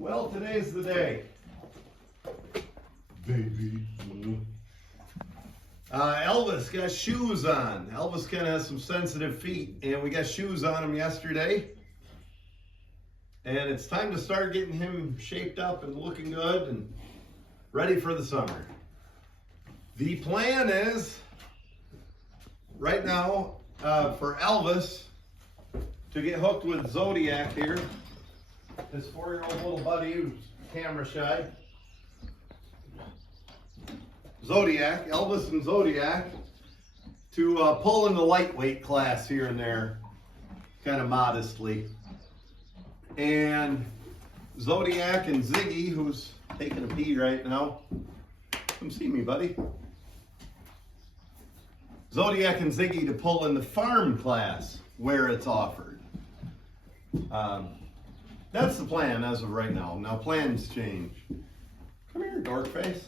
Well, today's the day. Baby. Elvis got shoes on. Elvis kind of has some sensitive feet, and we got shoes on him yesterday. And it's time to start getting him shaped up and looking good and ready for the summer. The plan is, right now, for Elvis to get hooked with Zodiac here, his 4-year-old little buddy who's camera shy. Zodiac, Elvis and Zodiac, to pull in the lightweight class here and there, kind of modestly. And Zodiac and Ziggy, who's taking a pee right now, come see me, buddy. Zodiac and Ziggy to pull in the farm class where it's offered. That's the plan as of right now. Now plans change. Come here, dork face.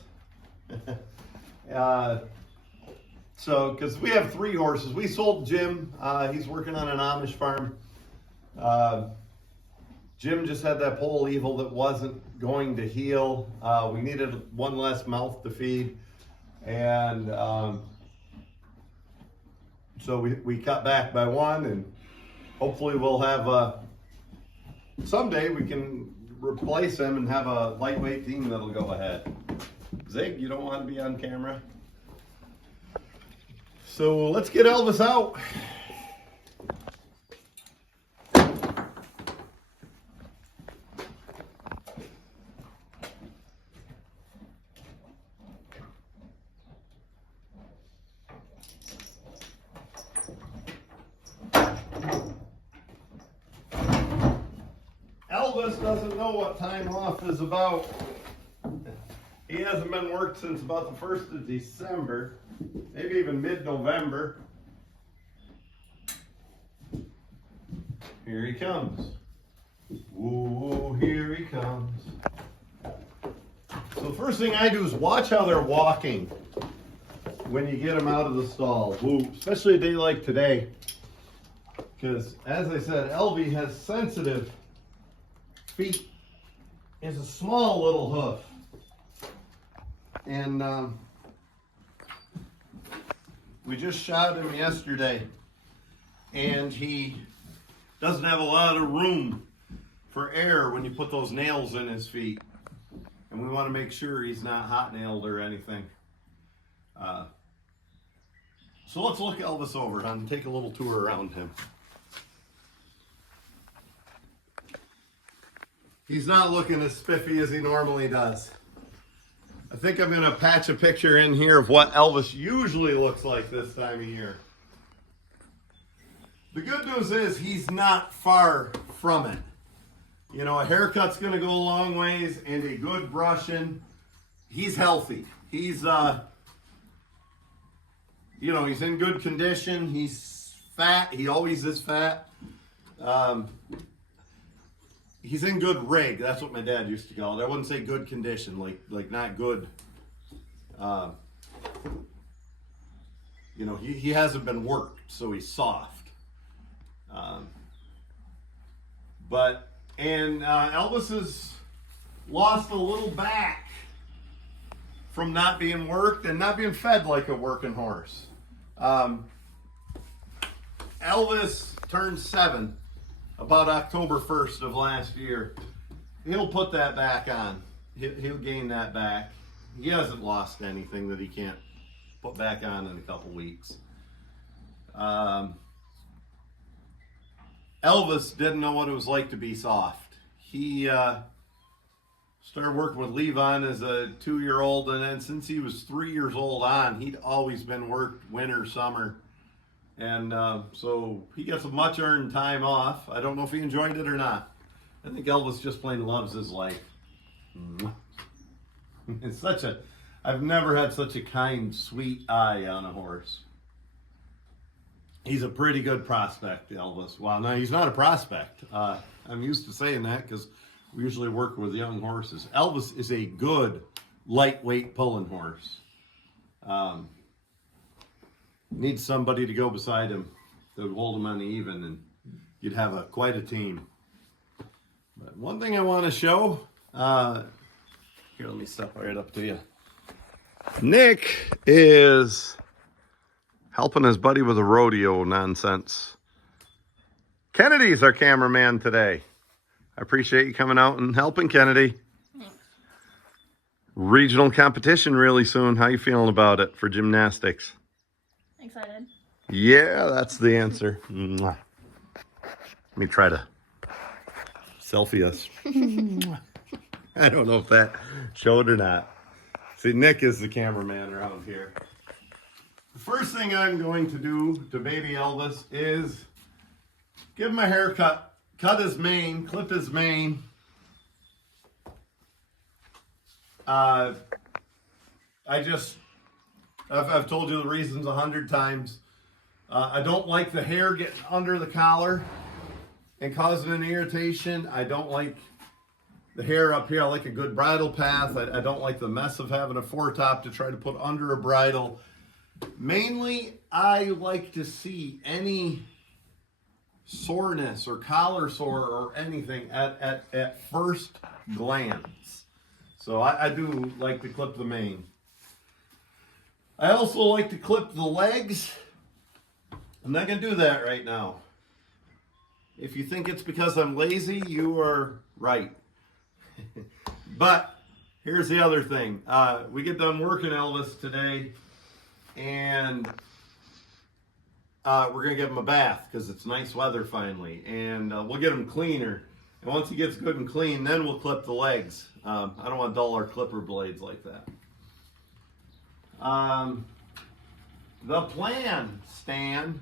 So, because we have 3 horses. We sold Jim. He's working on an Amish farm. Jim just had that pole evil that wasn't going to heal. We needed one less mouth to feed. And so we cut back by one, and hopefully we'll have, someday we can replace him and have a lightweight team that'll go ahead. Zig, you don't want to be on camera? So let's get Elvis out. Elvis doesn't know what time off is about. He hasn't been worked since about the 1st of December, maybe even mid-November. Here he comes. Whoa, here he comes. So the first thing I do is watch how they're walking when you get them out of the stall. Whoa, especially a day like today. Because, as I said, Elvie has sensitive feet. He has a small little hoof. And we just shot him yesterday, and he doesn't have a lot of room for air when you put those nails in his feet, and we want to make sure he's not hot nailed or anything. So let's look Elvis over and take a little tour around him. He's not looking as spiffy as he normally does. I think I'm going to patch a picture in here of what Elvis usually looks like this time of year. The good news is he's not far from it. You know, a haircut's going to go a long ways, and a good brushing. He's healthy. He's, you know, he's in good condition. He's fat. He always is fat. He's in good rig. That's what my dad used to call it. I wouldn't say good condition, like not good. You know, he hasn't been worked, so he's soft. Elvis has lost a little back from not being worked and not being fed like a working horse. Elvis turned 7. About October 1st of last year. He'll put that back on. He'll gain that back. He hasn't lost anything that he can't put back on in a couple weeks. Elvis didn't know what it was like to be soft. He started working with Levon as a 2-year-old, and then since he was 3 years old on, he'd always been worked winter, summer. And so he gets a much earned time off. I don't know if he enjoyed it or not. I think Elvis just plain loves his life. It's I've never had such a kind, sweet eye on a horse. He's a pretty good prospect, Elvis. Well, no, he's not a prospect. I'm used to saying that because we usually work with young horses. Elvis is a good lightweight pulling horse. Needs somebody to go beside him that would hold him on the even, and you'd have quite a team. But one thing I want to show Here, let me step right up to you. Nick is helping his buddy with a rodeo nonsense. Kennedy's our cameraman today. I appreciate you coming out and helping, Kennedy. Thanks. Regional competition really soon. How you feeling about it for gymnastics? Excited. Yeah, that's the answer. Mwah. Let me try to selfie us. I don't know if that showed or not. See, Nick is the cameraman around here. The first thing I'm going to do to baby Elvis is give him a haircut, cut his mane, clip his mane. I've told you the reasons 100 times. I don't like the hair getting under the collar and causing an irritation. I don't like the hair up here. I like a good bridle path. I don't like the mess of having a foretop to try to put under a bridle. Mainly, I like to see any soreness or collar sore or anything at first glance. So I do like to clip the mane. I also like to clip the legs. I'm not going to do that right now. If you think it's because I'm lazy, you are right. But here's the other thing. We get done working Elvis today, and we're going to give him a bath because it's nice weather finally. And we'll get him cleaner. And once he gets good and clean, then we'll clip the legs. I don't want to dull our clipper blades like that. The plan, Stan,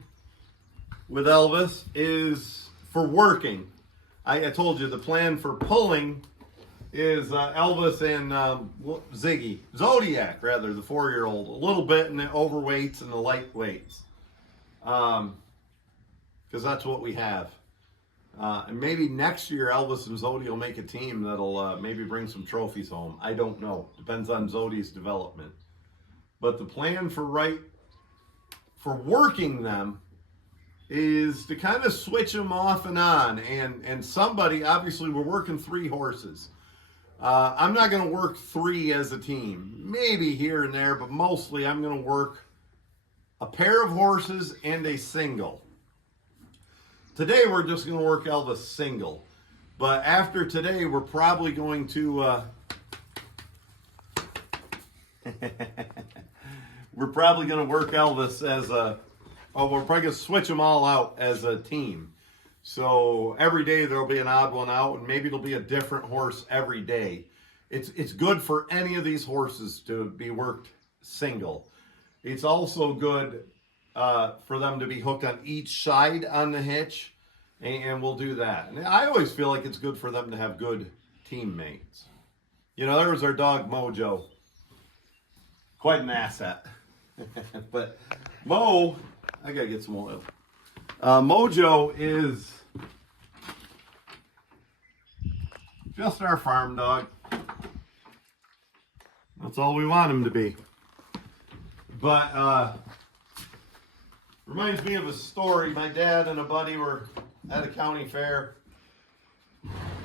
with Elvis is for working. I told you the plan for pulling is Elvis and Zodiac, rather, the 4-year-old, a little bit in the overweights and the lightweights. Because that's what we have. And maybe next year Elvis and Zodi will make a team that'll maybe bring some trophies home. I don't know. Depends on Zodi's development. But the plan for working them is to kind of switch them off and on. And somebody, obviously we're working 3 horses. I'm not going to work 3 as a team. Maybe here and there, but mostly I'm going to work a pair of horses and a single. Today we're just going to work Elvis single. But after today we're probably going to... we're probably going to work Elvis as a... Oh, we're probably going to switch them all out as a team. So every day there'll be an odd one out, and maybe it'll be a different horse every day. It's good for any of these horses to be worked single. It's also good for them to be hooked on each side on the hitch, and we'll do that. And I always feel like it's good for them to have good teammates. You know, there was our dog Mojo. Quite an asset. But Mo, I gotta get some oil. Mojo is just our farm dog. That's all we want him to be. But reminds me of a story. My dad and a buddy were at a county fair,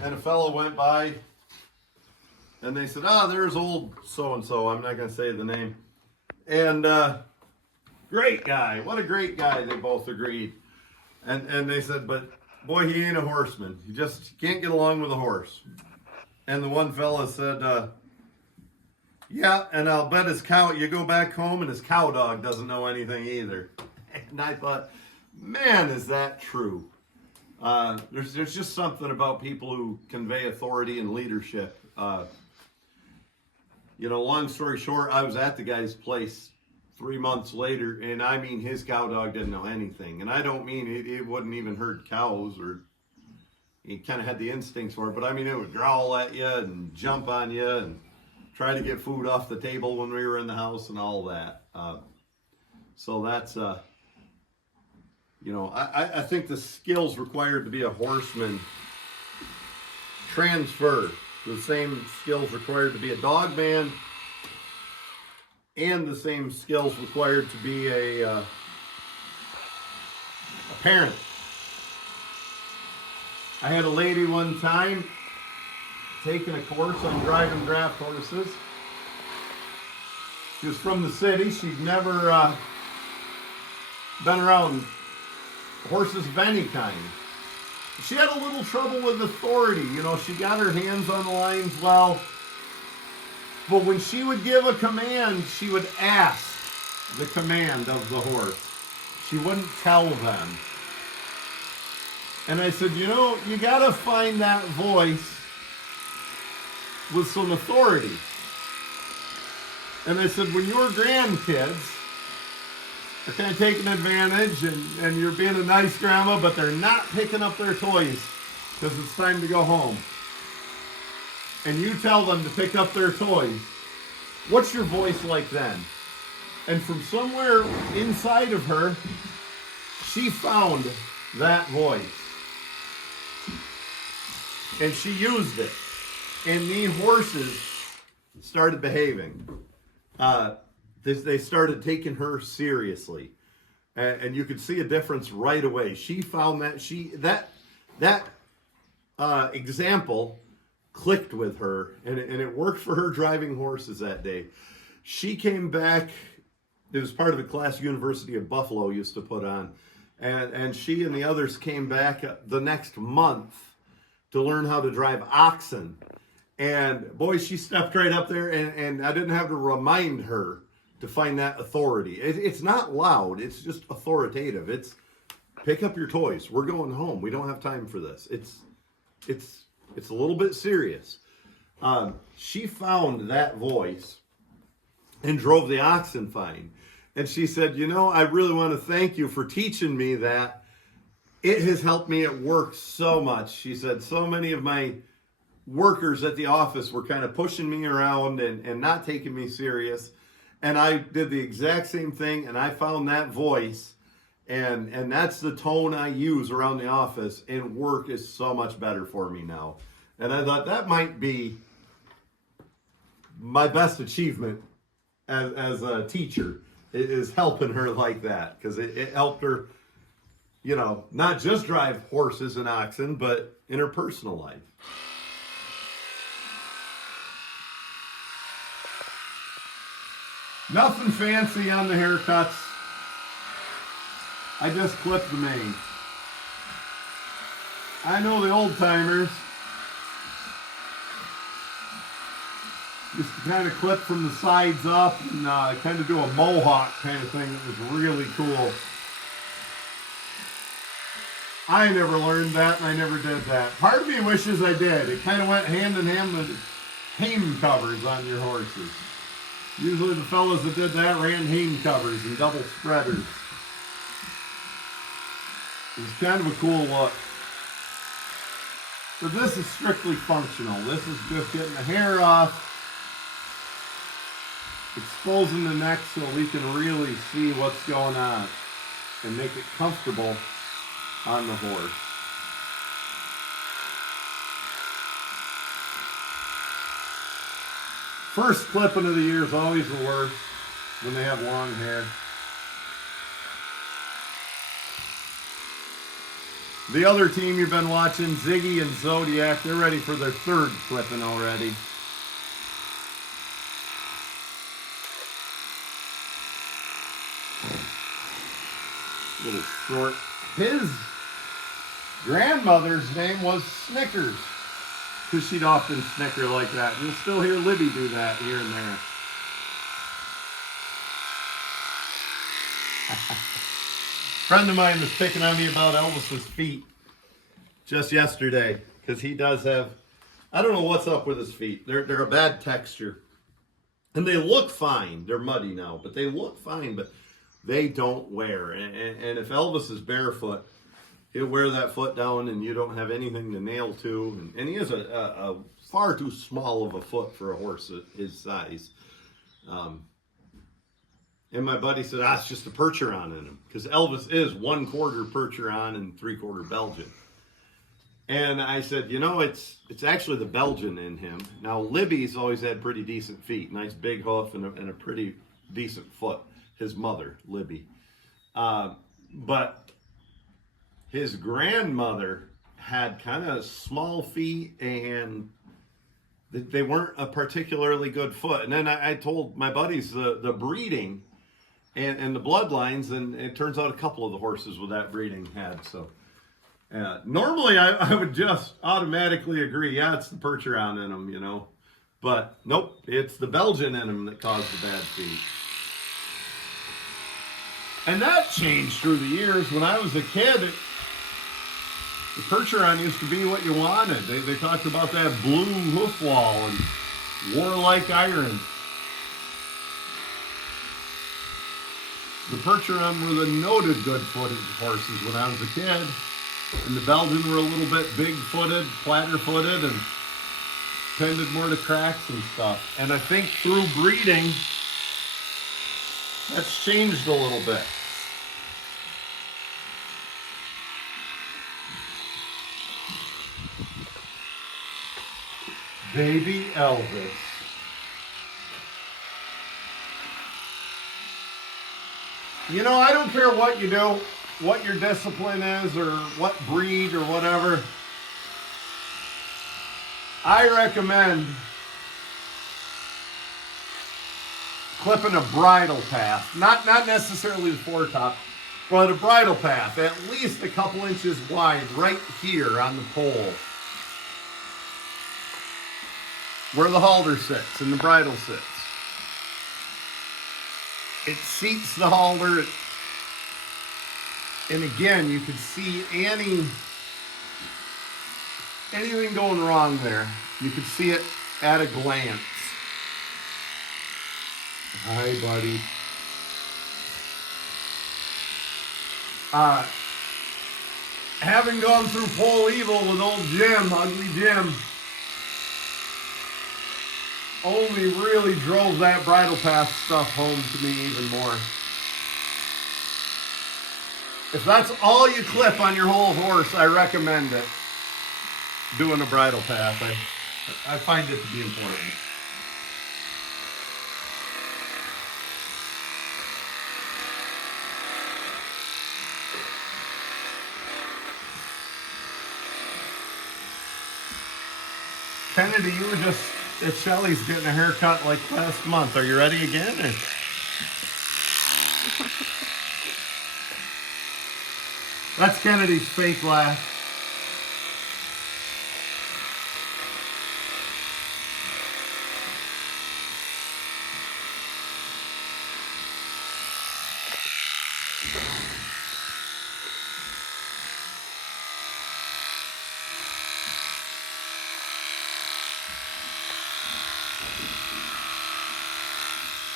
and a fellow went by, and they said, there's old so-and-so. I'm not going to say the name. And great guy. What a great guy, they both agreed. And they said, but boy, he ain't a horseman. He just can't get along with a horse. And the one fella said, yeah, and I'll bet his cow, you go back home and his cow dog doesn't know anything either. And I thought, man, is that true? There's just something about people who convey authority and leadership. You know, long story short, I was at the guy's place 3 months later, and I mean, his cow dog didn't know anything. And I don't mean it wouldn't even herd cows, or he kind of had the instincts for it, but I mean, it would growl at you and jump on you and try to get food off the table when we were in the house and all that. So that's, you know, I think the skills required to be a horseman transfer the same skills required to be a dog man and the same skills required to be a parent. I had a lady one time taking a course on driving draft horses. She was from the city. She'd never been around horses of any kind. She had a little trouble with authority. You know, she got her hands on the lines well. But when she would give a command, she would ask the command of the horse. She wouldn't tell them. And I said, you know, you got to find that voice with some authority. And I said, when your grandkids are kind of taking advantage and you're being a nice grandma, but they're not picking up their toys because it's time to go home, and you tell them to pick up their toys, what's your voice like then? And from somewhere inside of her, she found that voice. And she used it. And the horses started behaving. They started taking her seriously. And you could see a difference right away. She found that example clicked with her, and it worked for her driving horses that day. She came back. It was part of a class University of Buffalo used to put on, and she and the others came back the next month to learn how to drive oxen. And boy, she stepped right up there, and I didn't have to remind her to find that authority. It's not loud, it's just authoritative. It's pick up your toys. We're going home. We don't have time for this. It's a little bit serious. She found that voice and drove the oxen fine. And she said, you know, I really want to thank you for teaching me that. It has helped me at work so much. She said, so many of my workers at the office were kind of pushing me around and not taking me serious. And I did the exact same thing, and I found that voice, and that's the tone I use around the office, and work is so much better for me now. And I thought that might be my best achievement as a teacher, is helping her like that, because it helped her, you know, not just drive horses and oxen, but in her personal life. Nothing fancy on the haircuts. I just clipped the mane. I know the old timers used to kind of clip from the sides up and kind of do a mohawk kind of thing. That was really cool. I never learned that, and I never did that. Part of me wishes I did. It kind of went hand in hand with hame covers on your horses. Usually the fellas that did that ran hame covers and double spreaders. It was kind of a cool look. But this is strictly functional. This is just getting the hair off, exposing the neck so we can really see what's going on and make it comfortable on the horse. First clipping of the year is always the worst when they have long hair. The other team you've been watching, Ziggy and Zodiac, they're ready for their third clipping already. Little short. His grandmother's name was Snickers, because she'd often snicker like that. You'll still hear Libby do that here and there. A friend of mine was picking on me about Elvis's feet just yesterday, because he does have, I don't know what's up with his feet. They're a bad texture. And they look fine. They're muddy now, but they look fine, but they don't wear. And if Elvis is barefoot, he'll wear that foot down and you don't have anything to nail to. And he has a far too small of a foot for a horse his size. And my buddy said, it's just a Percheron in him. Because Elvis is 1/4 Percheron and 3/4 Belgian. And I said, you know, it's actually the Belgian in him. Now, Libby's always had pretty decent feet. Nice big hoof and a pretty decent foot. His mother, Libby. But his grandmother had kind of small feet and they weren't a particularly good foot. And then I told my buddies the breeding and the bloodlines, and it turns out a couple of the horses with that breeding had. So normally I would just automatically agree, yeah, it's the Percheron in them, you know. But nope, it's the Belgian in them that caused the bad feet. And that changed through the years. When I was a kid, the Percheron used to be what you wanted. They talked about that blue hoof wall and warlike iron. The Percheron were the noted good-footed horses when I was a kid. And the Belgian were a little bit big-footed, platter-footed, and tended more to cracks and stuff. And I think through breeding, that's changed a little bit. Baby Elvis. You know, I don't care what you do, what your discipline is, or what breed or whatever. I recommend clipping a bridle path. Not necessarily the foretop, but a bridle path, at least a couple inches wide right here on the pole, where the halter sits and the bridle sits. It seats the halter, and again, you can see anything going wrong there. You can see it at a glance. Hi, buddy. Having gone through pole evil with old Jim, Ugly Jim, only really drove that bridle path stuff home to me even more. If that's all you clip on your whole horse, I recommend it. Doing a bridle path. I find it to be important. Kennedy, you were just at Shelly's getting a haircut like last month. Are you ready again? Or? That's Kennedy's fake laugh.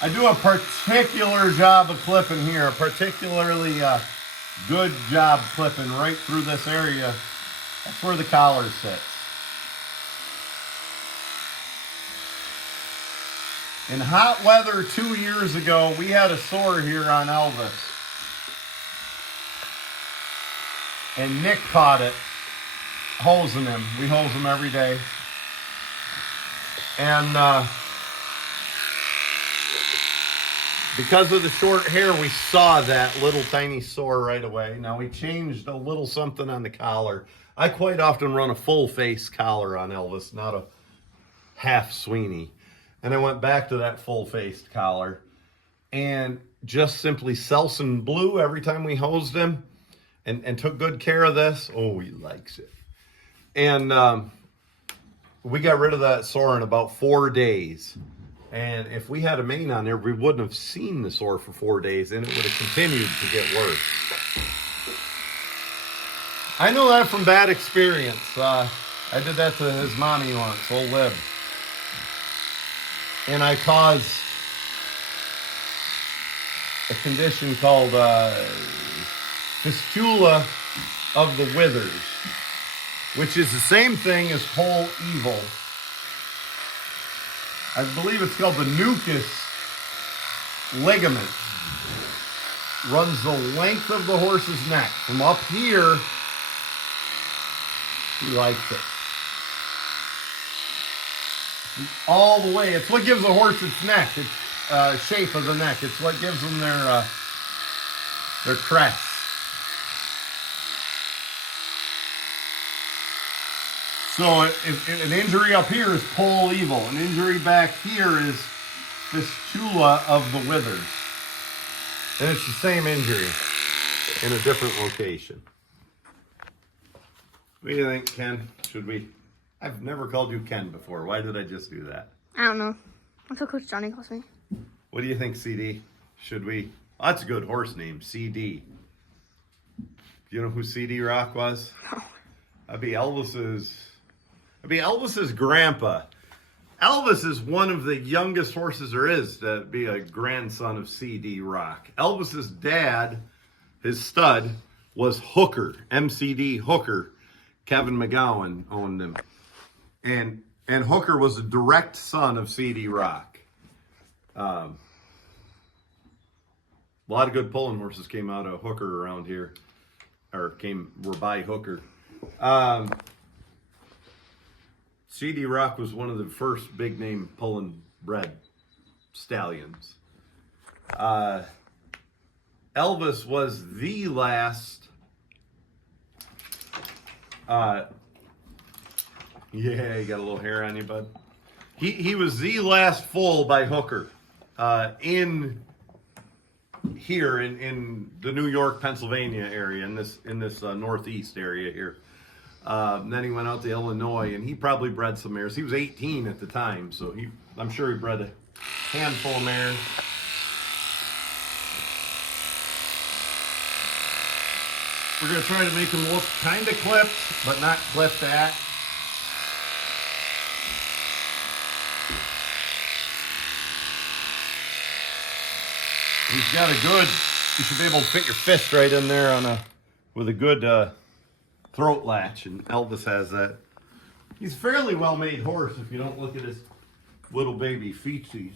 I do a particular job of clipping here, a particularly good job clipping right through this area. That's where the collar sits. In hot weather 2 years ago, we had a sore here on Elvis. And Nick caught it, hosing him. We hose him every day. And because of the short hair, we saw that little tiny sore right away. Now, we changed a little something on the collar. I quite often run a full face collar on Elvis, not a half Sweeney. And I went back to that full faced collar and just simply Selsun Blue every time we hosed him and took good care of this. Oh, he likes it. And we got rid of that sore in about 4 days. And if we had a mane on there, we wouldn't have seen the sore for 4 days, and it would have continued to get worse. I know that from bad experience. I did that to his mommy once, old Lib. And I caused a condition called fistula of the withers, which is the same thing as pole evil. I believe it's called the nuchus ligament. Runs the length of the horse's neck. From up here, he likes it. All the way. It's what gives a horse its neck, its shape of the neck. It's what gives them their crest. So an injury up here is pole evil. An injury back here is fistula of the withers. And it's the same injury in a different location. What do you think, Ken? Should we? I've never called you Ken before. Why did I just do that? I don't know. That's what Coach Johnny calls me. What do you think, CD? Should we? Oh, that's a good horse name, CD. Do you know who CD Rock was? No. That'd be Elvis's grandpa. Elvis is one of the youngest horses there is to be a grandson of CD Rock. Elvis's dad, his stud, was Hooker, MCD Hooker. Kevin McGowan owned him. And Hooker was a direct son of CD Rock. A lot of good pulling horses came out of Hooker around here, or were by Hooker. CD Rock was one of the first big name pulling bred stallions. Elvis was the last. Yeah, you got a little hair on you, bud. He was the last foal by Hooker in the New York, Pennsylvania area, in this northeast area here. Then he went out to Illinois, and he probably bred some mares. He was 18 at the time, so I'm sure he bred a handful of mares. We're going to try to make him look kind of clipped, but not clipped at. He's got you should be able to fit your fist right in there with a good throat latch, and Elvis has that. He's a fairly well-made horse if you don't look at his little baby feetsies.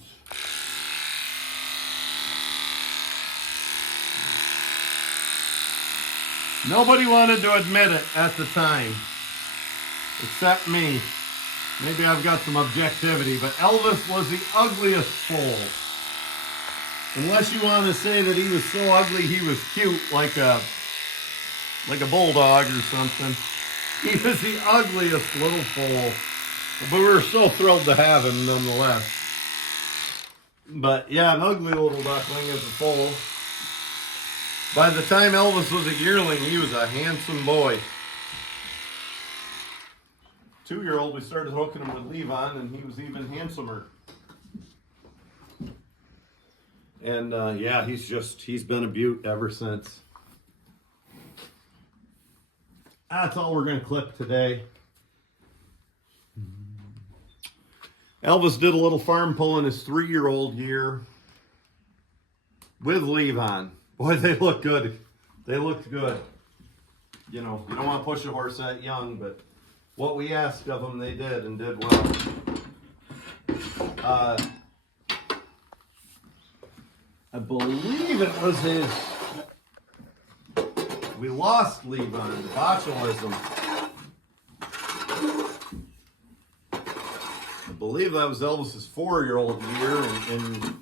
Nobody wanted to admit it at the time, except me. Maybe I've got some objectivity, but Elvis was the ugliest foal. Unless you want to say that he was so ugly he was cute, like a bulldog or something. He was the ugliest little foal. But we were so thrilled to have him nonetheless. But yeah, an ugly little duckling as a foal. By the time Elvis was a yearling, he was a handsome boy. 2-year-old, we started hooking him with Levon, and he was even handsomer. And yeah, he's been a beaut ever since. That's all we're going to clip today. Elvis did a little farm pulling his 3-year-old year with Levon. Boy, they look good. They looked good. You know, you don't want to push a horse that young, but what we asked of them, they did, and did well. I believe it was we lost Levon to botulism. I believe that was Elvis's 4-year-old year, and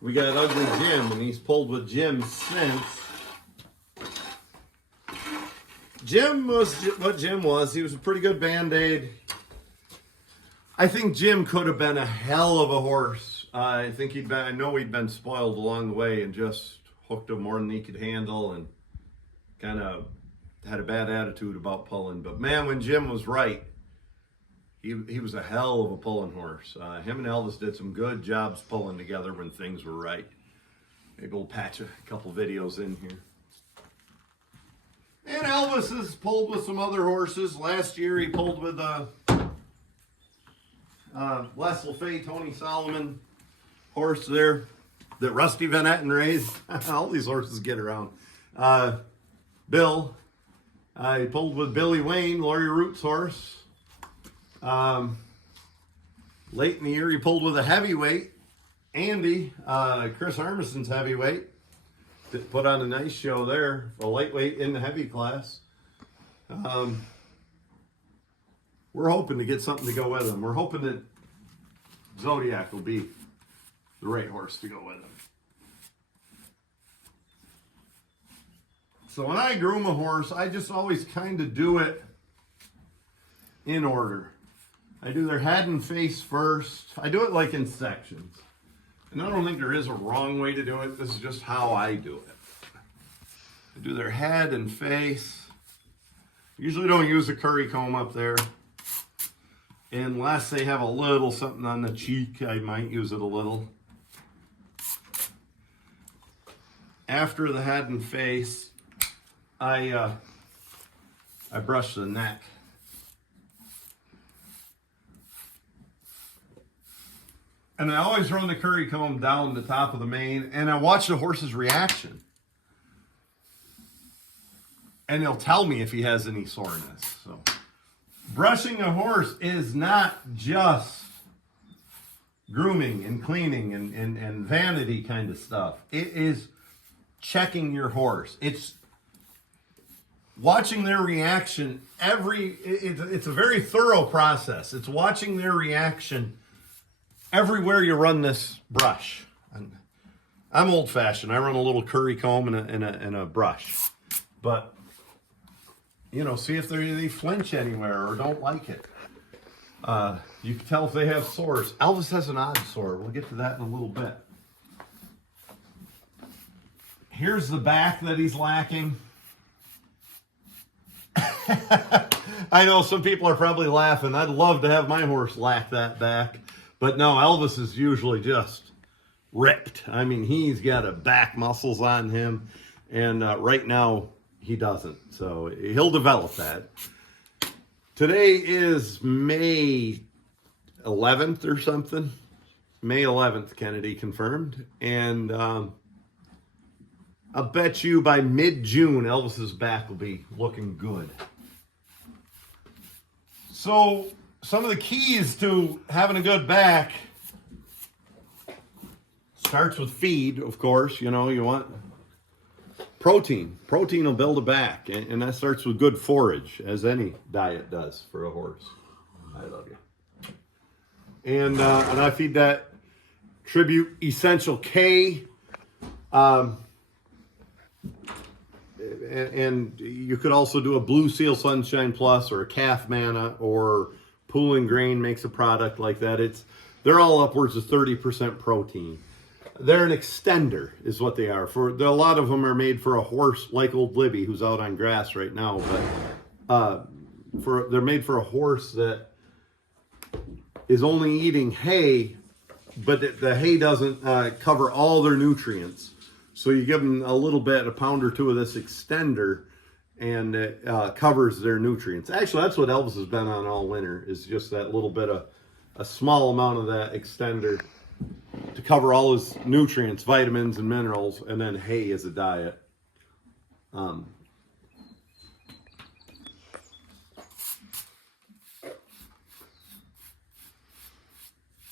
we got Ugly Jim, and he's pulled with Jim since. Jim was what Jim was. He was a pretty good Band-Aid. I think Jim could have been a hell of a horse. I think I know he'd been spoiled along the way and just hooked him more than he could handle and kind of had a bad attitude about pulling. But man, when Jim was right, he was a hell of a pulling horse. Him and Elvis did some good jobs pulling together when things were right. Maybe we'll patch a couple videos in here. And Elvis has pulled with some other horses. Last year he pulled with Les LaFay, Tony Solomon horse there that Rusty Van Etten raised. All these horses get around. Bill, he pulled with Billy Wayne, Laurie Root's horse. Late in the year he pulled with a heavyweight, Andy, Chris Armison's heavyweight. Put on a nice show there, a lightweight in the heavy class. We're hoping to get something to go with him. We're hoping that Zodiac will be the right horse to go with him. So when I groom a horse, I just always kind of do it in order. I do their head and face first. I do it like in sections. And I don't think there is a wrong way to do it. This is just how I do it. I do their head and face. Usually don't use a curry comb up there. Unless they have a little something on the cheek, I might use it a little. After the head and face, I brush the neck. And I always run the curry comb down the top of the mane, and I watch the horse's reaction. And he'll tell me if he has any soreness. So, brushing a horse is not just grooming and cleaning and vanity kind of stuff. It is checking your horse. It's watching their reaction. It's a very thorough process. It's watching their reaction everywhere you run this brush. And I'm old-fashioned. I run a little curry comb and a brush. But, you know, see if they flinch anywhere or don't like it. You can tell if they have sores. Elvis has an odd sore. We'll get to that in a little bit. Here's the back that he's lacking. I know some people are probably laughing. I'd love to have my horse lack that back. But no, Elvis is usually just ripped. I mean, he's got a back muscles on him. And right now, he doesn't. So he'll develop that. Today is May 11th or something. May 11th, Kennedy confirmed. And I'll bet you by mid-June, Elvis's back will be looking good. So some of the keys to having a good back starts with feed, of course. You know, you want protein. Protein will build a back, and that starts with good forage, as any diet does for a horse. I love you. And I feed that Tribute Essential K. And you could also do a Blue Seal Sunshine Plus or a Calf Manna, or Pooling Grain makes a product like that. They're all upwards of 30% protein. They're an extender is what they are. A lot of them are made for a horse like old Libby, who's out on grass right now. But they're made for a horse that is only eating hay, but the hay doesn't cover all their nutrients. So you give them a little bit, a pound or two of this extender, and it covers their nutrients. Actually, that's what Elvis has been on all winter, is just that little bit of a small amount of that extender to cover all his nutrients, vitamins and minerals, and then hay as a diet.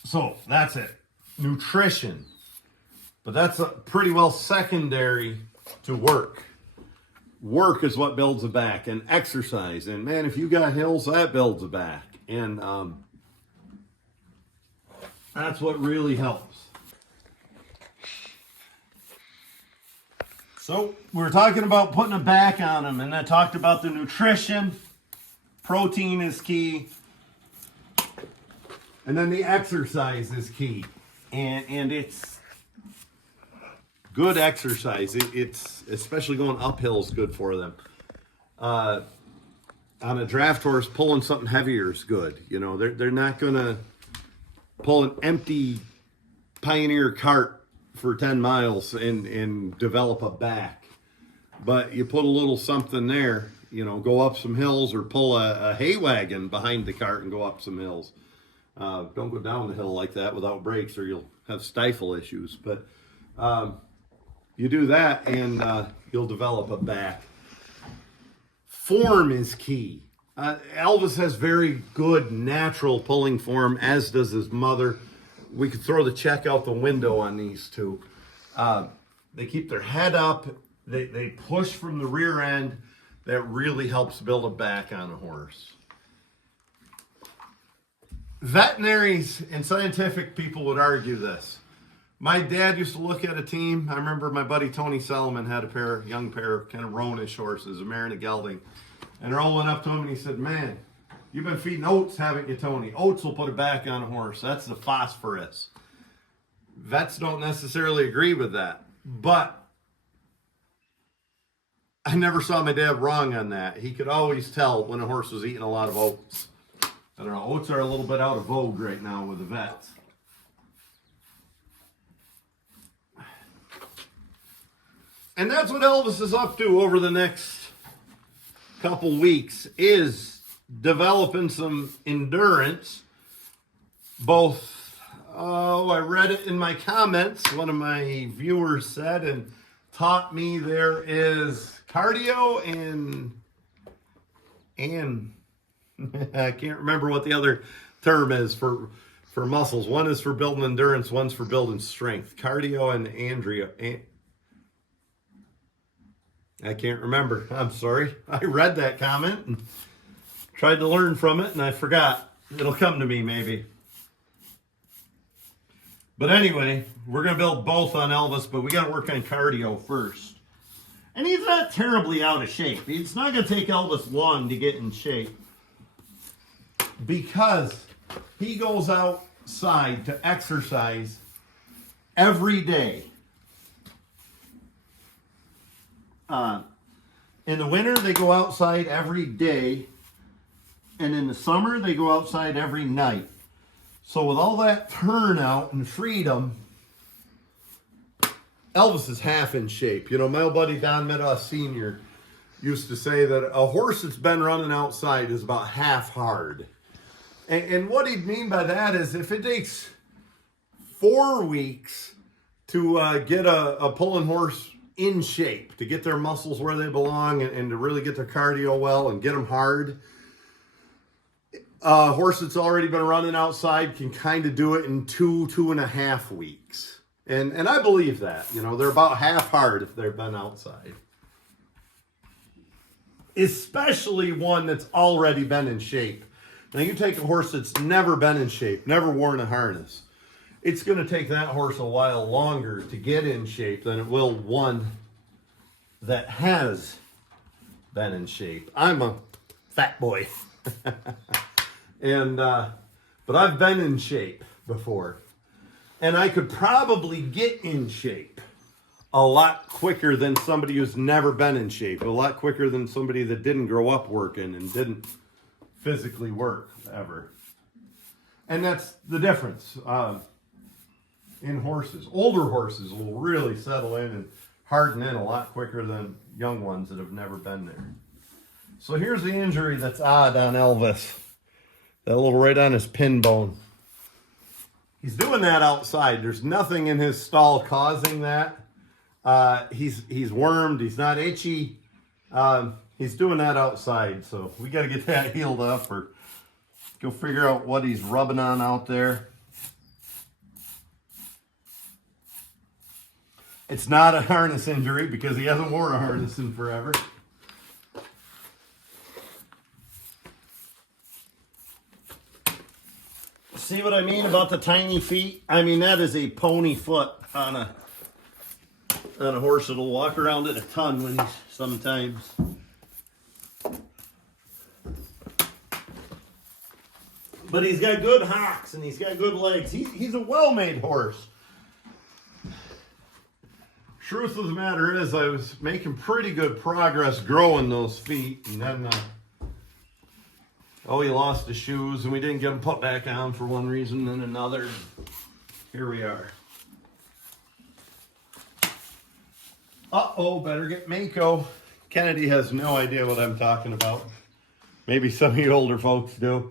So that's it. Nutrition. But that's pretty well secondary to work. Work is what builds a back, and exercise. And man, if you got hills, that builds a back. And that's what really helps. So we're talking about putting a back on them, and I talked about the nutrition. Protein is key. And then the exercise is key. And it's good exercise. It's especially going uphill is good for them. On a draft horse, pulling something heavier is good. You know, they're not gonna pull an empty Pioneer cart for 10 miles and develop a back. But you put a little something there, you know, go up some hills, or pull a hay wagon behind the cart and go up some hills. Don't go down the hill like that without brakes, or you'll have stifle issues. But you do that, and you'll develop a back. Form is key. Elvis has very good natural pulling form, as does his mother. We could throw the check out the window on these two. They keep their head up. They push from the rear end. That really helps build a back on a horse. Veterinaries and scientific people would argue this. My dad used to look at a team. I remember my buddy Tony Solomon had a young pair of kind of roanish horses, a mare and a gelding. And Earl went up to him and he said, "Man, You've been feeding oats, haven't you, Tony? Oats will put it back on a horse. That's the phosphorus. Vets don't necessarily agree with that, but I never saw my dad wrong on that. He could always tell when a horse was eating a lot of oats. I don't know, oats are a little bit out of vogue right now with the vets. And that's what Elvis is up to over the next couple weeks, is developing some endurance. Both, I read it in my comments, one of my viewers said and taught me there is cardio and I can't remember what the other term is for muscles. One is for building endurance, one's for building strength. Cardio and I can't remember. I'm sorry. I read that comment and tried to learn from it and I forgot. It'll come to me maybe. But anyway, we're going to build both on Elvis, but we got to work on cardio first. And he's not terribly out of shape. It's not going to take Elvis long to get in shape, because he goes outside to exercise every day. In the winter, they go outside every day. And in the summer, they go outside every night. So with all that turnout and freedom, Elvis is half in shape. You know, my old buddy Don Meadows Sr. used to say that a horse that's been running outside is about half hard. And what he'd mean by that is if it takes 4 weeks to get a pulling horse in shape, to get their muscles where they belong and to really get their cardio well and get them hard, a horse that's already been running outside can kind of do it in 2.5 weeks. And I believe that. You know, they're about half hard if they've been outside. Especially one that's already been in shape. Now you take a horse that's never been in shape, never worn a harness. It's going to take that horse a while longer to get in shape than it will one that has been in shape. I'm a fat boy. But I've been in shape before. And I could probably get in shape a lot quicker than somebody who's never been in shape. A lot quicker than somebody that didn't grow up working and didn't physically work ever. And that's the difference in horses. Older horses will really settle in and harden in a lot quicker than young ones that have never been there. So here's the injury that's odd on Elvis. That little right on his pin bone. He's doing that outside. There's nothing in his stall causing that. He's wormed. He's not itchy. He's doing that outside. So we got to get that healed up or go figure out what he's rubbing on out there. It's not a harness injury because he hasn't worn a harness in forever. See what I mean about the tiny feet? I mean, that is a pony foot on a horse that'll walk around it a ton when he's sometimes. But he's got good hocks and he's got good legs. He's a well-made horse. Truth of the matter is, I was making pretty good progress growing those feet, and then he lost his shoes, and we didn't get them put back on for one reason and another. Here we are. Uh-oh, better get Mako. Kennedy has no idea what I'm talking about. Maybe some of you older folks do.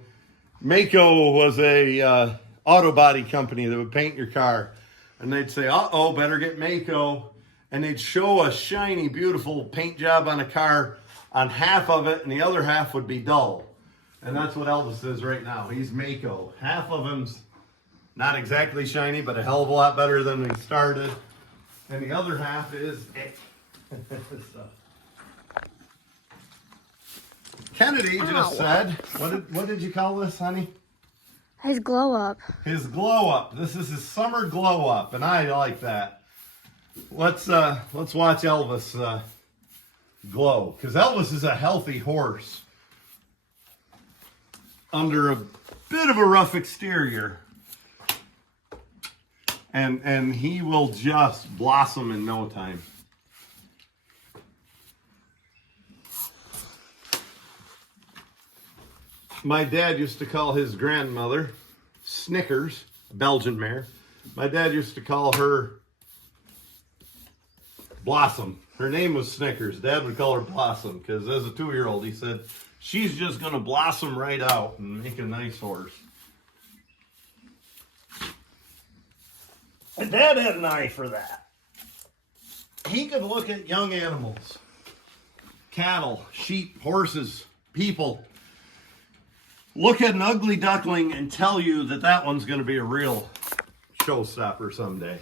Mako was a auto body company that would paint your car. And they'd say, uh-oh, better get Mako. And they'd show a shiny, beautiful paint job on a car on half of it, and the other half would be dull. And that's what Elvis is right now. He's Mako. Half of him's not exactly shiny, but a hell of a lot better than we started. And the other half is so. Kennedy just said, what did you call this, honey? His glow up. His glow up. This is his summer glow up, and I like that. Let's watch Elvis glow, because Elvis is a healthy horse. under a bit of a rough exterior. And he will just blossom in no time. My dad used to call his grandmother Snickers, Belgian mare. My dad used to call her Blossom. Her name was Snickers. Dad would call her Blossom because as a 2-year-old, he said, she's just going to blossom right out and make a nice horse. And Dad had an eye for that. He could look at young animals, cattle, sheep, horses, people, look at an ugly duckling and tell you that that one's going to be a real showstopper someday.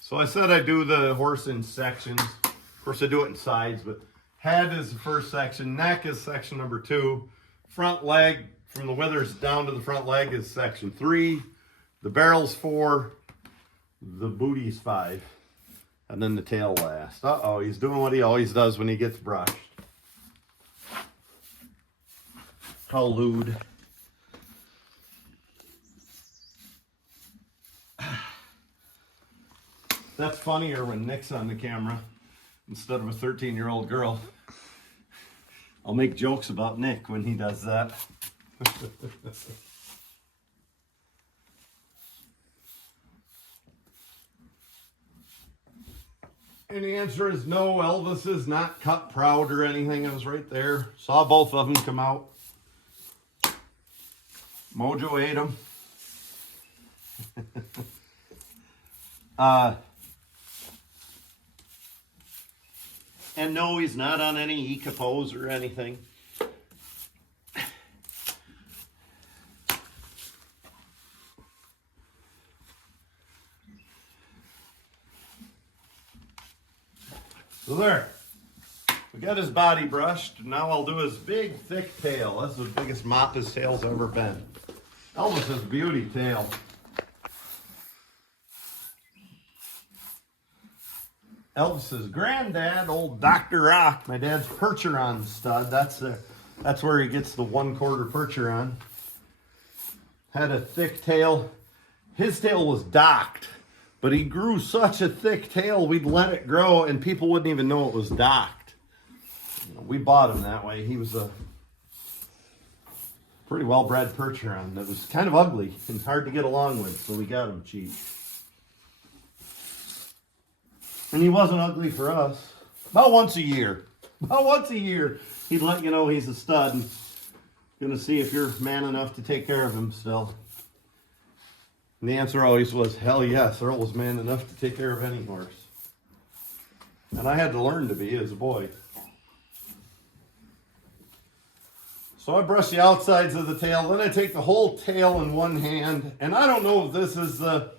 So I said I do the horse in sections. Of course, I do it in sides, but head is the first section, neck is section number 2, front leg from the withers down to the front leg is section 3, the barrel's 4, the booty's 5, and then the tail last. Uh-oh, he's doing what he always does when he gets brushed. How lewd. That's funnier when Nick's on the camera instead of a 13-year-old girl. I'll make jokes about Nick when he does that. And the answer is no, Elvis is not cut proud or anything. I was right there. Saw both of them come out. Mojo ate them. And no, he's not on any ecopose or anything. So there, we got his body brushed. Now I'll do his big, thick tail. That's the biggest mop his tail's ever been. Elvis's beauty tail. Elvis's granddad, old Dr. Rock, my dad's Percheron stud. That's where he gets the 1/4 Percheron. Had a thick tail. His tail was docked, but he grew such a thick tail, we'd let it grow and people wouldn't even know it was docked. You know, we bought him that way. He was a pretty well-bred Percheron that was kind of ugly and hard to get along with, so we got him cheap. And he wasn't ugly for us. About once a year. About once a year, he'd let you know he's a stud and gonna see if you're man enough to take care of him still. And the answer always was, hell yes, Earl was man enough to take care of any horse. And I had to learn to be as a boy. So I brush the outsides of the tail, then I take the whole tail in one hand, and I don't know if this is the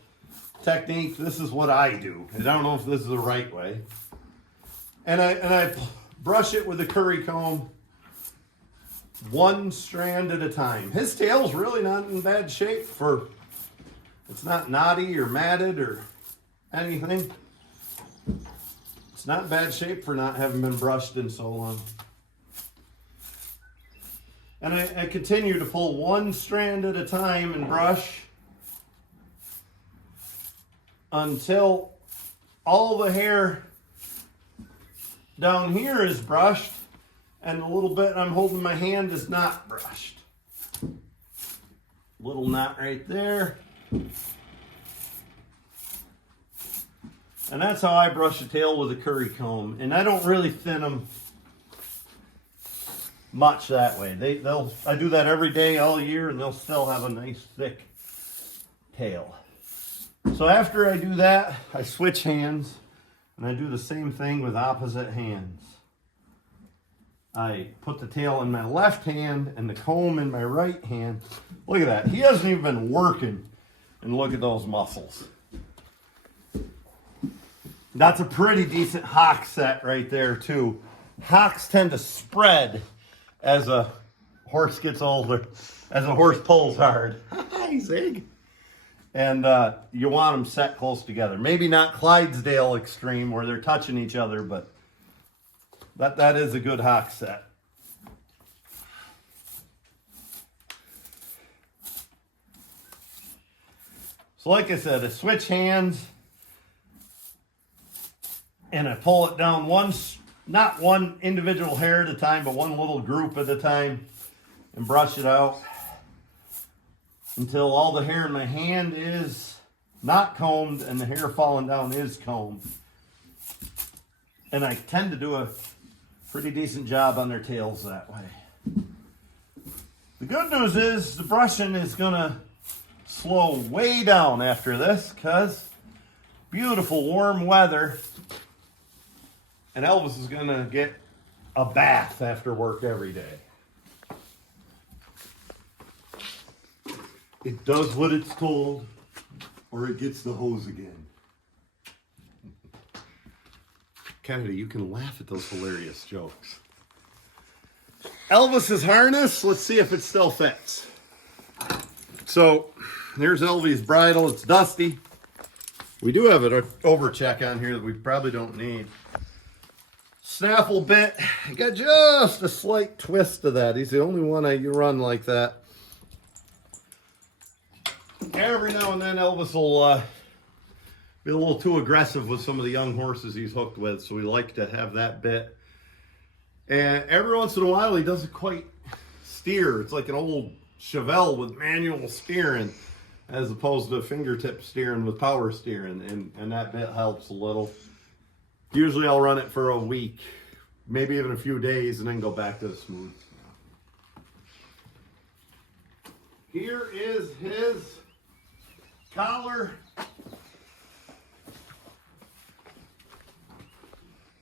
technique, this is what I do. I don't know if this is the right way. And I brush it with a curry comb, one strand at a time. His tail's really not in bad shape it's not knotty or matted or anything. It's not in bad shape for not having been brushed in so long. And I continue to pull one strand at a time and brush until all the hair down here is brushed and the little bit I'm holding my hand is not brushed. Little knot right there. And that's how I brush a tail with a curry comb. And I don't really thin them much that way. I do that every day all year and they'll still have a nice thick tail. So after I do that, I switch hands and I do the same thing with opposite hands. I put the tail in my left hand and the comb in my right hand. Look at that. He hasn't even been working. And look at those muscles. That's a pretty decent hock set right there too. hocks tend to spread as a horse gets older, as a horse pulls hard. Hi, Zig. And you want them set close together. Maybe not Clydesdale extreme where they're touching each other, but that is a good hock set. So like I said, I switch hands and I pull it down not one individual hair at a time, but one little group at a time and brush it out until all the hair in my hand is not combed and the hair falling down is combed. And I tend to do a pretty decent job on their tails that way. The good news is the brushing is gonna slow way down after this because beautiful warm weather and Elvis is gonna get a bath after work every day. It does what it's told or it gets the hose again. Kennedy, you can laugh at those hilarious jokes. Elvis's harness, let's see if it still fits. So here's Elvis' bridle. It's dusty. We do have an overcheck on here that we probably don't need. Snaffle bit. I got just a slight twist to that. He's the only one I run like that. Every now and then Elvis will be a little too aggressive with some of the young horses he's hooked with, so we like to have that bit. And every once in a while he doesn't quite steer. It's like an old Chevelle with manual steering as opposed to fingertip steering with power steering, and that bit helps a little. Usually I'll run it for a week, maybe even a few days, and then go back to the smooth. Here is his collar.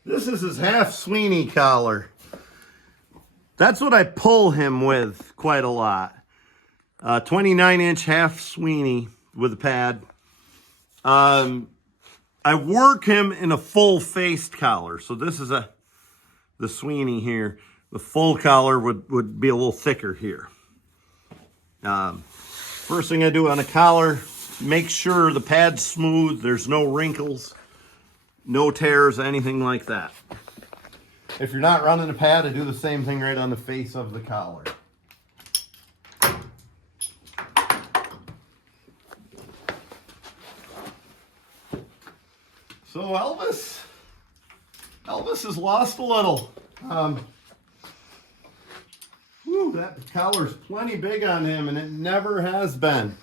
This is his half Sweeney collar. That's what I pull him with quite a lot. 29-inch half Sweeney with a pad. I work him in a full-faced collar. So this is the Sweeney here. The full collar would be a little thicker here. First thing I do on a collar, make sure the pad's smooth. There's no wrinkles, no tears, anything like that. If you're not running a pad, I do the same thing right on the face of the collar. So Elvis has lost a little. That collar's plenty big on him, and it never has been.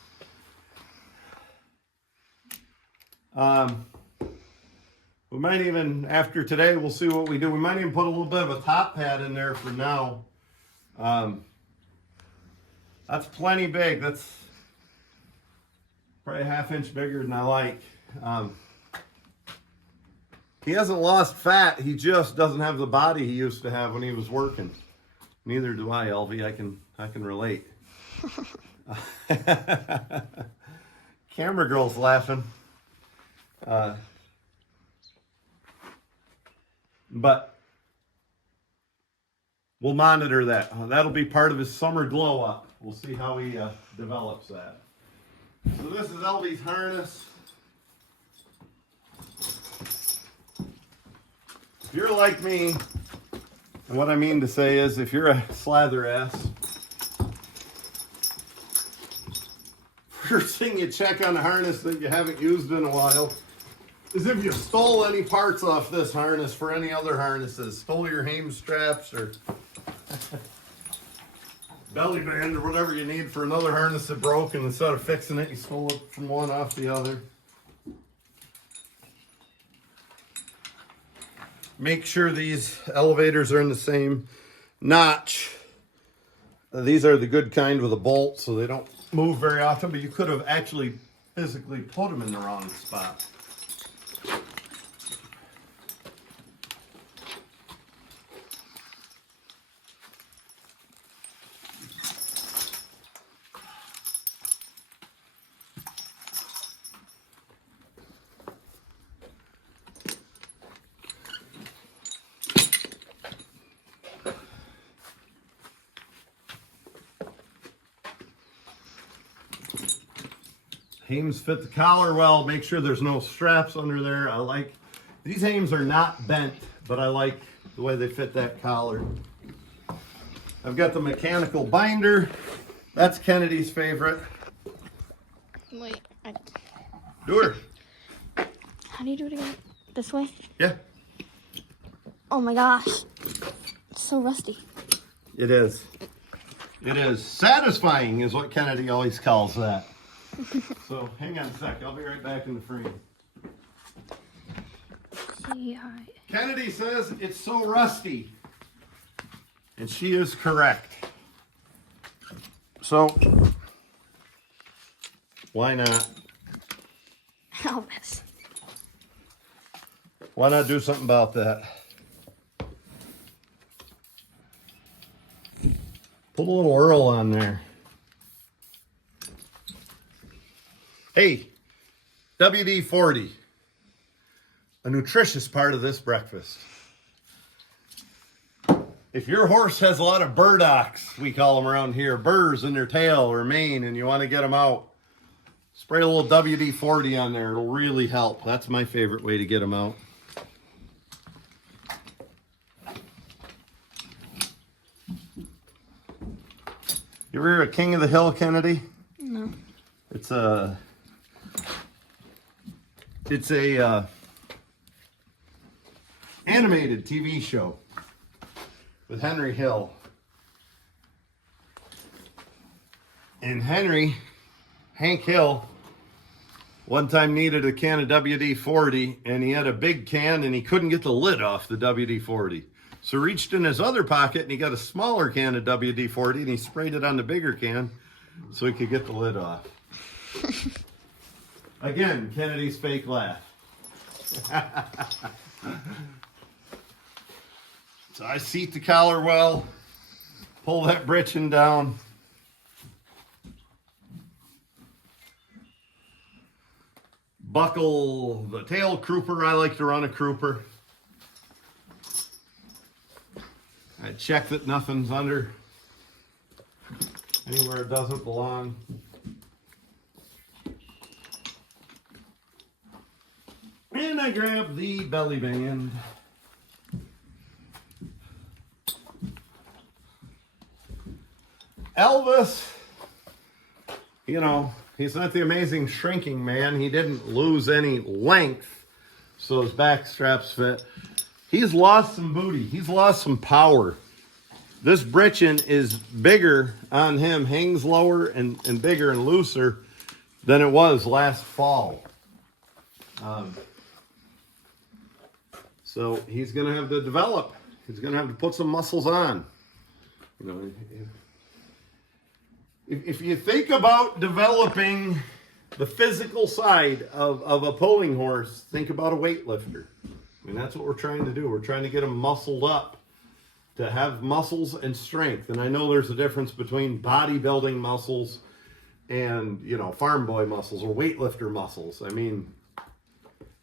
We might even, after today, we'll see what we do. We might even put a little bit of a top pad in there for now. That's plenty big. That's probably a ½ inch bigger than I like. He hasn't lost fat. He just doesn't have the body he used to have when he was working. Neither do I, Elvie. I can relate. Camera girl's laughing. But we'll monitor that. That'll be part of his summer glow up. We'll see how he develops that. So this is Elvie's harness. If you're like me, and what I mean to say is if you're a slather ass, first thing you check on a harness that you haven't used in a while is if you stole any parts off this harness for any other harnesses. Stole your ham straps or belly band or whatever you need for another harness that broke, and instead of fixing it, you stole it from one off the other. Make sure these elevators are in the same notch. These are the good kind with a bolt, so they don't move very often, but you could have actually physically put them in the wrong spot. Hames fit the collar well. Make sure there's no straps under there. I like, these Hames are not bent, but I like the way they fit that collar. I've got the mechanical binder. That's Kennedy's favorite. Wait. Do her. How do you do it again? This way? Yeah. Oh my gosh. It's so rusty. It is. It is. Satisfying is what Kennedy always calls that. So hang on a sec. I'll be right back in the frame. Kennedy says it's so rusty. And she is correct. So, why not? Elvis. Why not do something about that? Put a little Earl on there. Hey, WD-40. A nutritious part of this breakfast. If your horse has a lot of burdocks, we call them around here, burrs in their tail or mane, and you want to get them out, spray a little WD-40 on there. It'll really help. That's my favorite way to get them out. You ever hear of King of the Hill, Kennedy? No. It's a animated TV show with Henry Hill. And Hank Hill, one time needed a can of WD-40, and he had a big can and he couldn't get the lid off the WD-40. So he reached in his other pocket and he got a smaller can of WD-40 and he sprayed it on the bigger can so he could get the lid off. Again, Kennedy's fake laugh. So I seat the collar well, pull that britchin down. Buckle the tail crooper. I like to run a crooper. I check that nothing's under anywhere it doesn't belong. And I grab the belly band. Elvis, you know, he's not the amazing shrinking man. He didn't lose any length, so his back straps fit. He's lost some booty. He's lost some power. This britchin is bigger on him, hangs lower and bigger and looser than it was last fall. So he's going to have to develop. He's going to have to put some muscles on. You know, if you think about developing the physical side of a pulling horse, think about a weightlifter. I mean, that's what we're trying to do. We're trying to get them muscled up to have muscles and strength. And I know there's a difference between bodybuilding muscles and, you know, farm boy muscles or weightlifter muscles. I mean,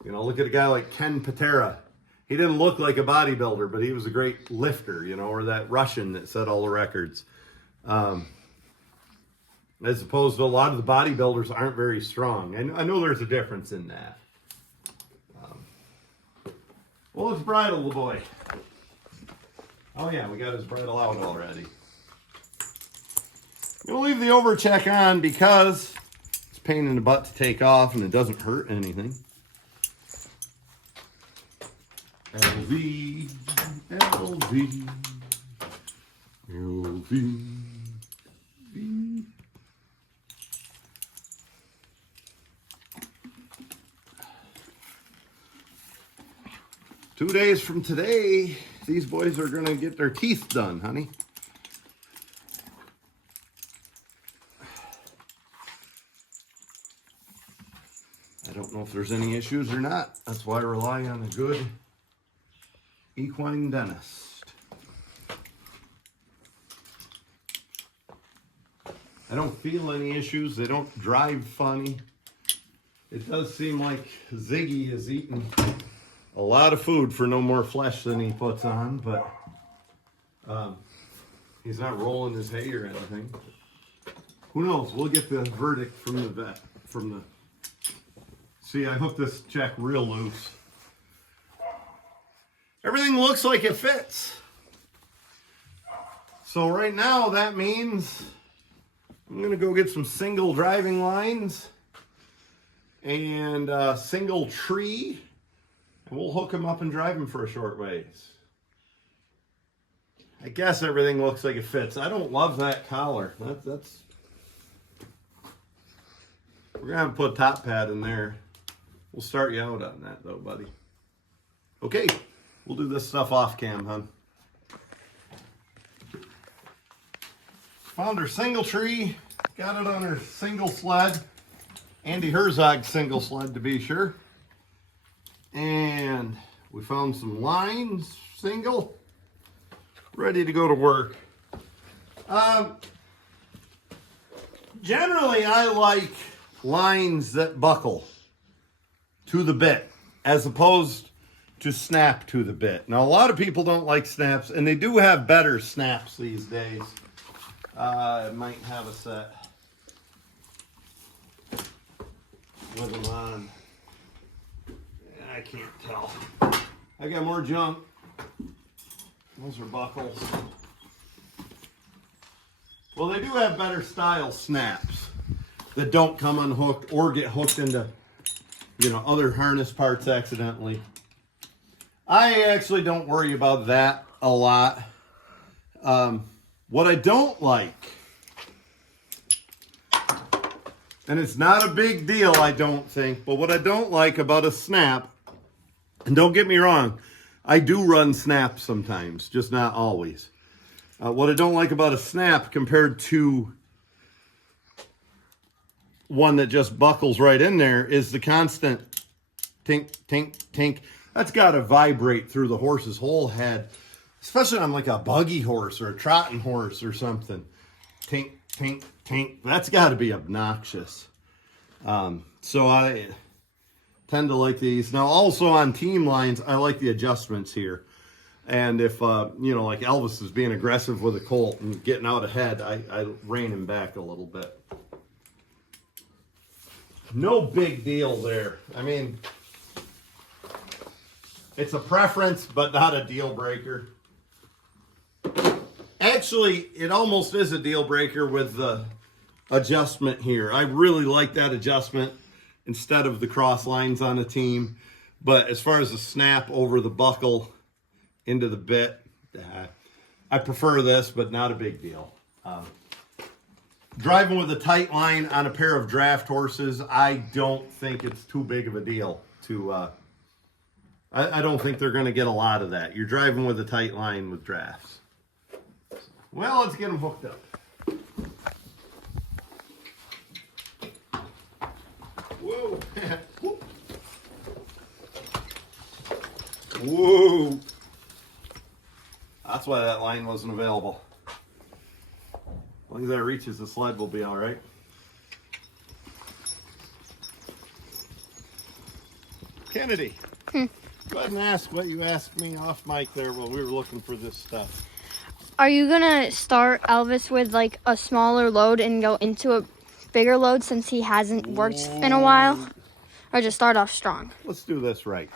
you know, look at a guy like Ken Patera. He didn't look like a bodybuilder, but he was a great lifter, you know, or that Russian that set all the records. As opposed to a lot of the bodybuilders aren't very strong. I know there's a difference in that. Well, let's bridle the boy. Oh yeah, we got his bridle out already. We'll leave the overcheck on because it's a pain in the butt to take off and it doesn't hurt anything. LV, LV, LV, V. Two days from today, these boys are going to get their teeth done, honey. I don't know if there's any issues or not. That's why I rely on a good equine dentist. I don't feel any issues. They don't drive funny. It does seem like Ziggy is eating a lot of food for no more flesh than he puts on, but he's not rolling his hay or anything. Who knows? We'll get the verdict from the vet, from the See, I hooked this check real loose. Everything looks like it fits. So right now that means I'm gonna go get some single driving lines and a single tree, and we'll hook them up and drive them for a short ways. I guess everything looks like it fits. I don't love that collar. That's we're gonna have to put a top pad in there. We'll start you out on that though, buddy. Okay, we'll do this stuff off cam, hon. Found her single tree, got it on her single sled. Andy Herzog single sled to be sure. And we found some lines, single, ready to go to work. Generally, I like lines that buckle to the bit as opposed to snap to the bit. Now, a lot of people don't like snaps, and they do have better snaps these days. I might have a set with them on. I can't tell. I got more junk. Those are buckles. Well, they do have better style snaps that don't come unhooked or get hooked into, you know, other harness parts accidentally. I actually don't worry about that a lot. What I don't like, and it's not a big deal, I don't think, but what I don't like about a snap, and don't get me wrong, I do run snaps sometimes, just not always. What I don't like about a snap compared to one that just buckles right in there is the constant tink, tink, tink. That's got to vibrate through the horse's whole head, especially on like a buggy horse or a trotting horse or something. Tink, tink, tink. That's got to be obnoxious. So I tend to like these. Now also on team lines, I like the adjustments here. And if, you know, like Elvis is being aggressive with a colt and getting out ahead, I rein him back a little bit. No big deal there. I mean, it's a preference, but not a deal breaker. Actually, it almost is a deal breaker with the adjustment here. I really like that adjustment instead of the cross lines on a team. But as far as the snap over the buckle into the bit, I prefer this, but not a big deal. Driving with a tight line on a pair of draft horses, I don't think it's too big of a deal to, I don't think they're going to get a lot of that. You're driving with a tight line with drafts. Well, let's get them hooked up. Whoa. Whoa. That's why that line wasn't available. As long as that reaches the sled, we'll be all right. Kennedy, go ahead and ask what you asked me off mic there while we were looking for this stuff. Are you gonna start Elvis with like a smaller load and go into a bigger load since he hasn't worked in a while? Or just start off strong? Let's do this right.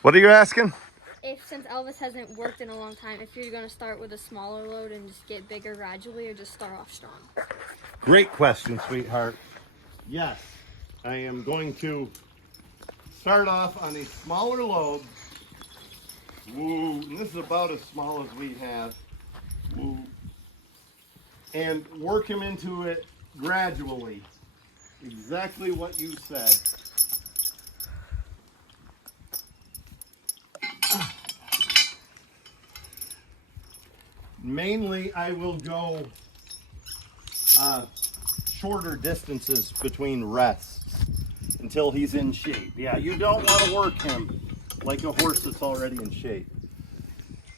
What are you asking? Since Elvis hasn't worked in a long time, if you're gonna start with a smaller load and just get bigger gradually, or just start off strong? Great question, sweetheart. Yes, I am going to start off on a smaller load. Woo, and this is about as small as we have. Woo. And work him into it gradually. Exactly what you said. Mainly, I will go shorter distances between rests until he's in shape. Yeah, you don't want to work him like a horse that's already in shape.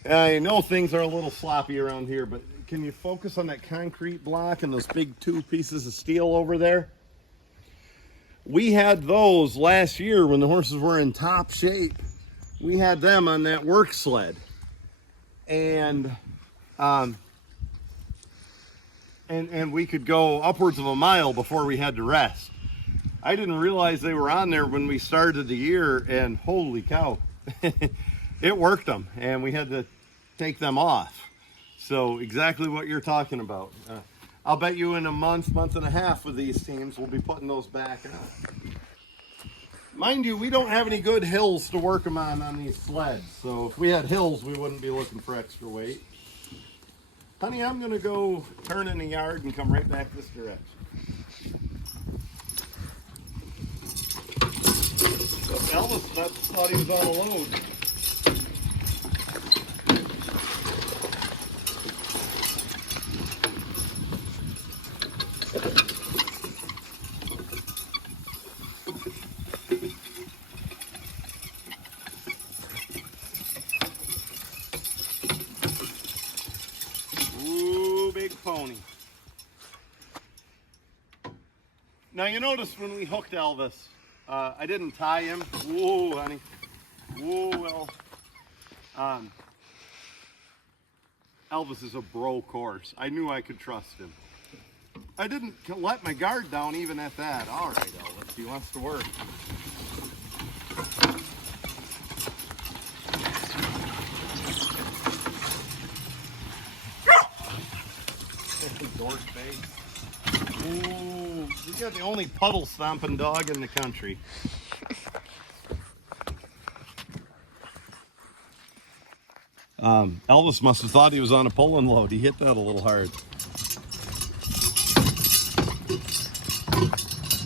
I know things are a little sloppy around here, but can you focus on that concrete block and those big 2 pieces of steel over there? We had those last year when the horses were in top shape. We had them on that work sled. And we could go upwards of a mile before we had to rest. I didn't realize they were on there when we started the year, and holy cow, it worked them, and we had to take them off. So exactly what you're talking about. I'll bet you in a month and a half with these teams, we'll be putting those back on. Mind you, we don't have any good hills to work them on these sleds. So if we had hills, we wouldn't be looking for extra weight. Honey, I'm gonna go turn in the yard and come right back this direction. So Elvis thought he was on a load. Ooh, big pony. Now you notice when we hooked Elvis, I didn't tie him. Whoa, honey. Whoa, well. Elvis is a broke horse. I knew I could trust him. I didn't let my guard down even at that. All right, Elvis, he wants to work. Dork face. Ooh, we got the only puddle stomping dog in the country. Elvis must have thought he was on a pulling load. He hit that a little hard.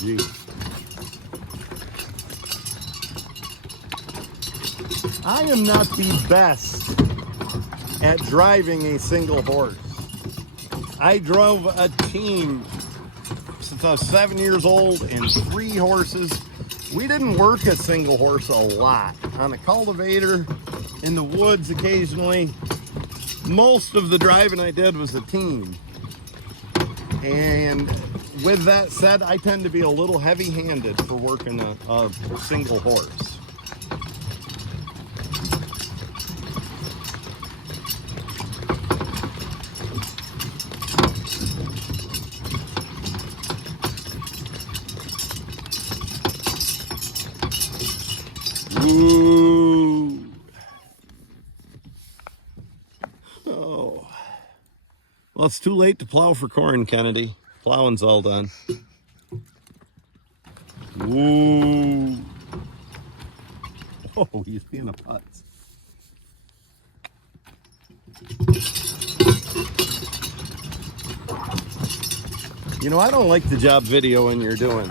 Jeez. I am not the best at driving a single horse. I drove a team since I was 7 years old and 3 horses. We didn't work a single horse a lot. On a cultivator, in the woods occasionally. Most of the driving I did was a team. And with that said, I tend to be a little heavy-handed for working a single horse. Ooh. Oh. Well, it's too late to plow for corn, Kennedy. Plowing's all done. Ooh. Oh, he's being a putz. You know, I don't like the job videoing you're doing.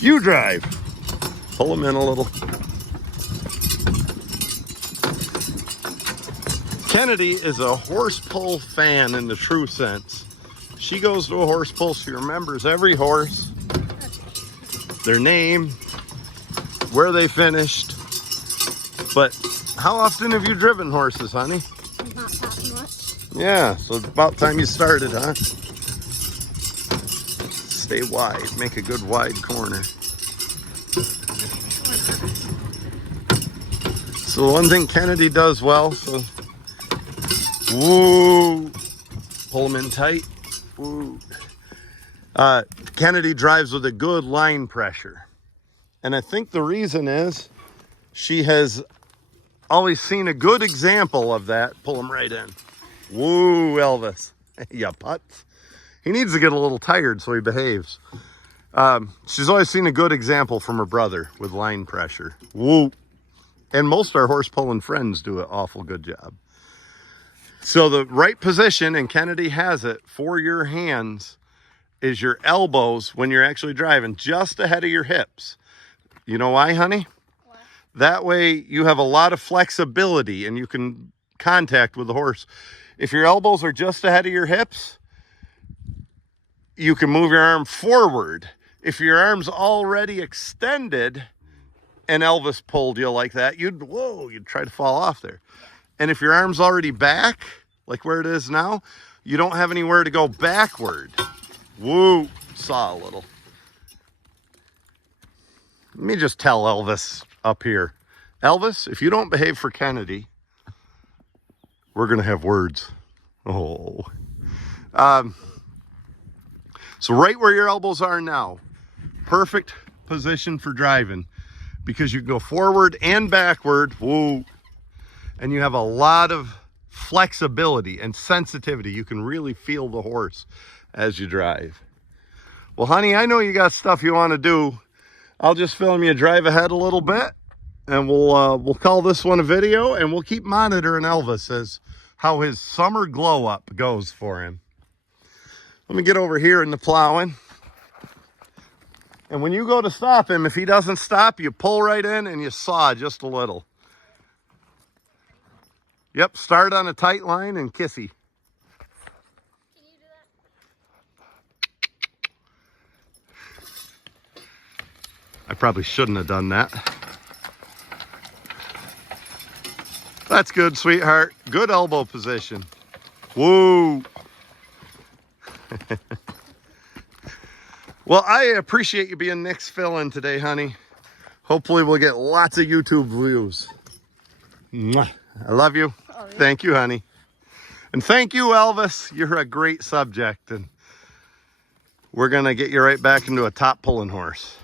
You drive. Pull him in a little. Kennedy is a horse pull fan in the true sense. She goes to a horse pull, she remembers every horse, their name, where they finished. But how often have you driven horses, honey? Not that much. Yeah, so it's about time you started, huh? Stay wide, make a good wide corner. So the one thing Kennedy does well, so woo, pull him in tight. Woo. Kennedy drives with a good line pressure. And I think the reason is she has always seen a good example of that. Pull him right in. Woo, Elvis. Ya putz. He needs to get a little tired so he behaves. She's always seen a good example from her brother with line pressure. Woo. And most of our horse pulling friends do an awful good job. So the right position, and Kennedy has it, for your hands is your elbows when you're actually driving, just ahead of your hips. You know why, honey? Why? That way you have a lot of flexibility and you can contact with the horse. If your elbows are just ahead of your hips, you can move your arm forward. If your arm's already extended and Elvis pulled you like that, you'd try to fall off there. And if your arm's already back, like where it is now, you don't have anywhere to go backward. Woo, saw a little. Let me just tell Elvis up here. Elvis, if you don't behave for Kennedy, we're going to have words. Oh. So right where your elbows are now, perfect position for driving because you can go forward and backward. Whoa. And you have a lot of flexibility and sensitivity. You can really feel the horse as you drive. Well, honey, I know you got stuff you want to do. I'll just film you drive ahead a little bit, and we'll call this one a video, and we'll keep monitoring Elvis as how his summer glow up goes for him. Let me get over here in the plowing. And when you go to stop him, if he doesn't stop, you pull right in and you saw just a little. Yep, start on a tight line and kissy. Can you do that? I probably shouldn't have done that. That's good, sweetheart. Good elbow position. Woo! Well, I appreciate you being Nick's fill-in today, honey. Hopefully we'll get lots of YouTube views. Mwah. I love you. Oh, yeah. Thank you, honey. And thank you, Elvis. You're a great subject. And we're going to get you right back into a top pulling horse.